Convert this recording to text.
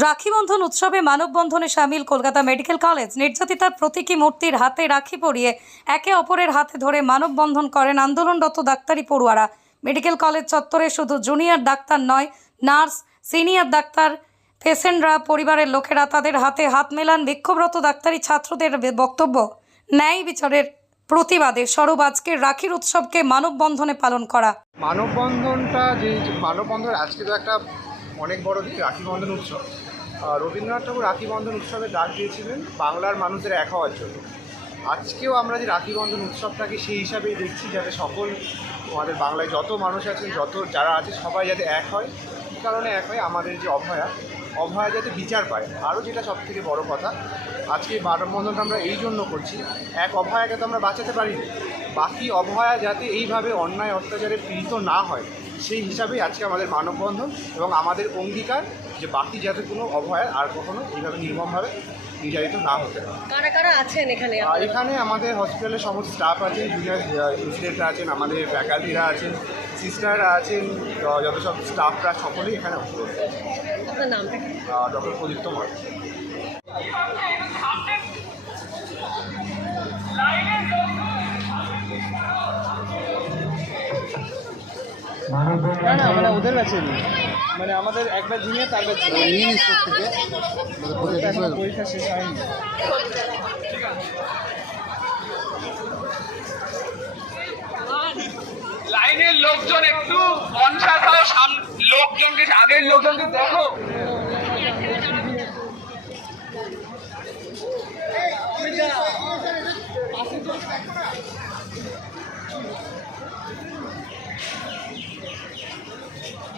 রাখি বন্ধন উৎসবে মানববন্ধনে সামিল কলকাতা মেডিকেল কলেজ। নির্যাতিতার প্রতীকী মূর্তির হাতে রাখি পরিয়ে একে অপরের হাতে ধরে মানববন্ধন করেন আন্দোলনরত ডাক্তারি পড়ুয়ারা। মেডিকেল কলেজ চত্বরে শুধু জুনিয়র ডাক্তার নয়, নার্স, সিনিয়র ডাক্তার, পেশেন্টরা, পরিবারের লোকেরা তাদের হাতে হাত মেলান বিক্ষোভরত ডাক্তারি ছাত্রদের বক্তব্য। ন্যায় বিচারের প্রতিবাদে সরব আজকের রাখির উৎসবকে মানববন্ধনে পালন করা। মানববন্ধনটা যে মানববন্ধন আজকে তো একটা অনেক বড় দিন রাখি বন্ধন উৎসব রবীন্দ্রনাথ ঠাকুর রাখি বন্ধন উৎসবে ডাক দিয়েছিলেন বাংলার মানুষের এক হওয়ার জন্য। আজকেও আমরা যে রাখি বন্ধন উৎসবটাকে সেই হিসাবেই দেখছি যাতে সকল আমাদের বাংলায় যত মানুষ আছেন, যত যারা আছে, সবাই যাতে এক হয়। কী কারণে এক হয়? আমাদের যে অভয়া অভয়া যাতে বিচার পায়। আরও যেটা সব থেকে বড় কথা, আজকে এই মানববন্ধনটা আমরা এই জন্য করছি, এক অভয়াকে তো আমরা বাঁচাতে পারি বাকি অভয়া যাতে এইভাবে অন্যায়, অত্যাচারে পীড়িত না হয় সেই হিসাবেই আজকে আমাদের মানববন্ধন এবং আমাদের অঙ্গীকার যে বাকি যাতে কোনো অভয়া আর কখনো এইভাবে নির্মমভাবে নির্যাতিত না হতে কারা কারা আছেন এখানে? আর এখানে আমাদের হসপিটালের সমস্ত স্টাফ আছেন জুনিয়র আছেন আমাদের ফ্যাকাল্টিরা আছেন সিস্টাররা আছেন যত সব স্টাফরা সকলেই এখানে? ডক্টর প্রদীপ্ত মার না না মানে ওদের ব্যাচে মানে আমাদের এক ব্যাচ জুনিয়র তার ব্যাচ নিয়ে থেকে। পরীক্ষা শেষ হয়নি। লাইনের লোকজন একটু কনসাস হও লোকজনকে আগের লোকজনকে দেখো। Thank you.